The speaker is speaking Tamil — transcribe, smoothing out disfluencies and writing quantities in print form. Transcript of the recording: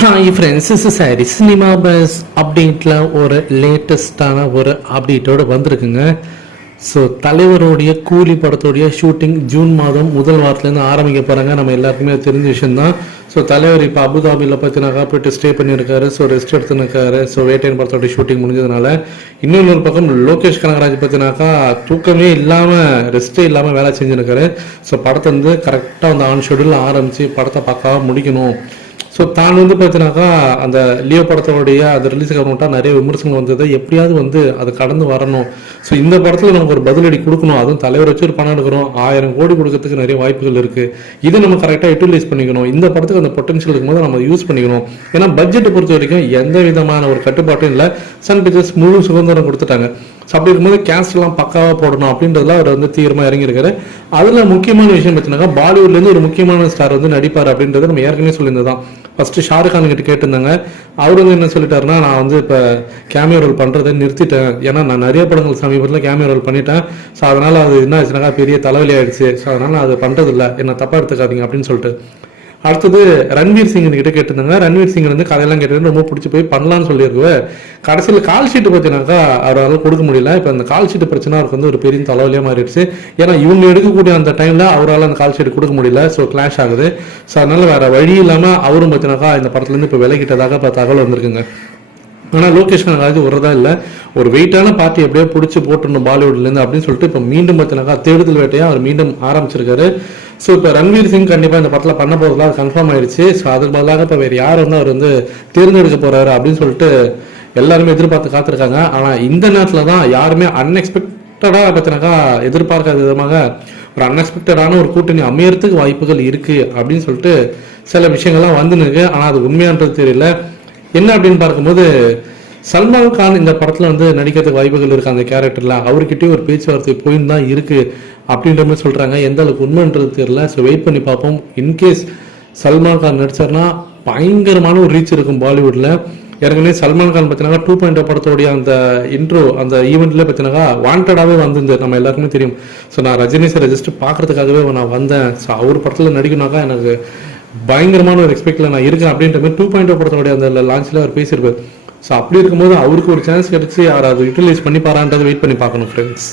Hi friends, is sorry cinema bus அப்டேட்டில் ஒரு லேட்டஸ்டான ஒரு அப்டேட்டோடு வந்திருக்குங்க. ஸோ தலைவருடைய கூலி படத்துடைய ஷூட்டிங் ஜூன் மாதம் முதல் வாரத்துலேருந்து ஆரம்பிக்க போகிறாங்க. நம்ம எல்லாருக்குமே தெரிஞ்ச விஷயம்தான். ஸோ தலைவர் இப்போ அபுதாபியில் பார்த்தினாக்கா போய்ட்டு ஸ்டே பண்ணியிருக்காரு. ஸோ ரெஸ்ட் எடுத்துருக்காரு. ஸோ வேட்டையன் படத்தோடைய ஷூட்டிங் முடிஞ்சதுனால இன்னொரு பக்கம் லோகேஷ் கனகராஜ் பார்த்தினாக்கா தூக்கமே இல்லாமல் ரெஸ்ட்டே இல்லாமல் வேலை செஞ்சுருக்காரு. ஸோ படத்தை வந்து கரெக்டாக அந்த ஆன் ஷெடியூலில் ஆரம்பித்து படத்தை பார்க்காம முடிக்கணும். ஸோ தான் வந்து பார்த்தீங்கன்னாக்கா அந்த லியோ படத்தோடைய அது ரிலீஸுக்கு அப்புறமேட்டா நிறைய விமர்சனங்கள் வந்தது. எப்படியாவது வந்து அதை கடந்து வரணும். ஸோ இந்த படத்தில் நமக்கு ஒரு பதிலடி கொடுக்கணும். அதுவும் தலைவர் வச்சு ஒரு பணம் எடுக்கிறோம், 1000 கோடி கொடுக்கறதுக்கு நிறைய வாய்ப்புகள் இருக்குது. இதை நம்ம கரெக்டாக யூட்டிலைஸ் பண்ணிக்கணும். இந்த படத்துக்கு அந்த பொட்டன்ஷியல் இருக்கும்போது நம்ம யூஸ் பண்ணிக்கணும். ஏன்னா பட்ஜெட்டை பொறுத்த வரைக்கும் எந்த விதமான ஒரு கட்டுப்பாட்டும் இல்லை. சன் பிக்சர்ஸ் முழு சுதந்திரம் கொடுத்துட்டாங்க. ஸோ அப்படி இருக்கும்போது கேஸ்ட்லாம் பக்காவாக போடணும் அப்படின்றதுல அவர் வந்து தீவிரமாக இறங்கியிருக்காரு. அதில் முக்கியமான விஷயம் பார்த்தீங்கன்னா பாலிவுட்லேருந்து ஒரு முக்கியமான ஸ்டார் வந்து நடிப்பார் அப்படின்றது நம்ம ஏற்கனவே சொல்லியிருந்ததான். ஃபர்ஸ்ட் ஷாருக் கான் கிட்ட கேட்டிருந்தாங்க. அவர் வந்து என்ன சொல்லிட்டாருன்னா, நான் வந்து இப்போ கேமியோ ரோல் பண்ணுறதை நிறுத்திட்டேன். ஏன்னா நான் நிறைய படங்கள் சமீபத்தில் கேமியோ ரோல் பண்ணிட்டேன். ஸோ அதனால் அது என்ன ஆச்சுனாக்கா பெரிய தலைவலி ஆயிடுச்சு. ஸோ அதனால் நான் அது பண்ணுறதில்ல, என்ன தப்பாக எடுத்துக்காதீங்க அப்படின்னு சொல்லிட்டு. அடுத்தது ரன்வீர் சிங் கிட்ட கேட்டிருந்தாங்க. ரன்வீர் சிங் வந்து கதையெல்லாம் கேட்டு ரொம்ப பிடிச்சி போய் பண்ணலான்னு சொல்லியிருக்குவேன். கடைசியில் கால் ஷீட்டு பார்த்தீங்கன்னாக்கா அவரால் கொடுக்க முடியல. இப்போ அந்த கால் ஷீட்டு பிரச்சனை அவருக்கு வந்து ஒரு பெரிய தலைவலியாக மாறிடுச்சு. ஏன்னா இவங்க எடுக்கக்கூடிய அந்த டைமில் அவரால் அந்த கால் ஷீட்டு கொடுக்க முடியல. ஸோ கிளாஷ் ஆகுது. ஸோ அதனால் வேறு வழி இல்லாமல் அவரும் பார்த்தீங்கன்னாக்கா இந்த படத்துலேருந்து இப்போ விலகிட்டதாக இப்போ தகவல் வந்திருக்குங்க. ஆனால் லோகேஷ் கனகராஜ் வரதா இல்லை, ஒரு வெயிட்டான பார்ட்டி எப்படியோ பிடிச்சி போட்டுருணும் பாலிவுட்லேருந்து அப்படின்னு சொல்லிட்டு இப்போ மீண்டும் பார்த்தீங்கன்னாக்கா தேடுதல் வேட்டையாக அவர் மீண்டும் ஆரம்பிச்சிருக்காரு. ஸோ இப்போ ரன்வீர் சிங் கண்டிப்பாக இந்த படத்தில் பண்ண போகிறதுலாம் கன்ஃபார்ம் ஆயிடுச்சு. ஸோ அதுக்கு பதிலாக இப்போ வேறு யார் வந்து அவர் வந்து தேர்ந்தெடுக்க போகிறாரு அப்படின்னு சொல்லிட்டு எல்லாருமே எதிர்பார்த்து காத்திருக்காங்க. ஆனால் இந்த நேரத்தில் தான் யாருமே அன்எக்ஸ்பெக்டடாக பார்த்தீங்கன்னாக்கா எதிர்பார்க்காத விதமாக ஒரு அன்எக்ஸ்பெக்டடான ஒரு கூட்டணி அமையறதுக்கு வாய்ப்புகள் இருக்குது அப்படின்னு சொல்லிட்டு சில விஷயங்கள்லாம் வந்துனுக்கு. ஆனால் அது உண்மையான்றது தெரியல. என்ன அப்படின்னு பார்க்கும்போது சல்மான் கான் இந்த படத்தில் வந்து நடிக்கிறதுக்கு வாய்ப்புகள் இருக்குது. அந்த கேரக்டரில் அவர்கிட்டயும் ஒரு பேச்சுவார்த்தை போயின்னு தான் இருக்குது அப்படின்ற மாதிரி சொல்கிறாங்க. எந்த அளவுக்கு உண்மைன்றது தெரியல. ஸோ வெயிட் பண்ணி பார்ப்போம். இன்கேஸ் சல்மான் கான் நடிச்சார்னா பயங்கரமான ஒரு ரீச் இருக்கும் பாலிவுட்டில். ஏற்கனவே சல்மான் கான் பார்த்தீங்கன்னா 2.0 படத்தோடைய அந்த இன்ட்ரோ அந்த ஈவெண்ட்லேயே பார்த்தீங்கன்னா வாண்டடாகவே வந்திருந்து நம்ம எல்லாருக்குமே தெரியும். ஸோ நான் ரஜினி சார் ஜஸ்ட் பார்க்கறதுக்காகவே நான் வந்தேன். ஸோ அவர் படத்தில் நடிக்கணும்னாக்கா எனக்கு பயங்கரமான ஒரு எக்ஸ்பெக்டில் நான் இருக்கேன் அப்படின்ற மாதிரி 2.0 படத்தோடைய அந்த லான்ச்சில் அவர் பேசியிருப்பார். ஸோ அப்படி இருக்கும்போது அவருக்கு ஒரு சான்ஸ் கிடைச்சி அவர் அதை யூட்டிலைஸ் பண்ணி பாரான்றதை வெயிட் பண்ணி பார்க்கணும் ஃப்ரெண்ட்ஸ்.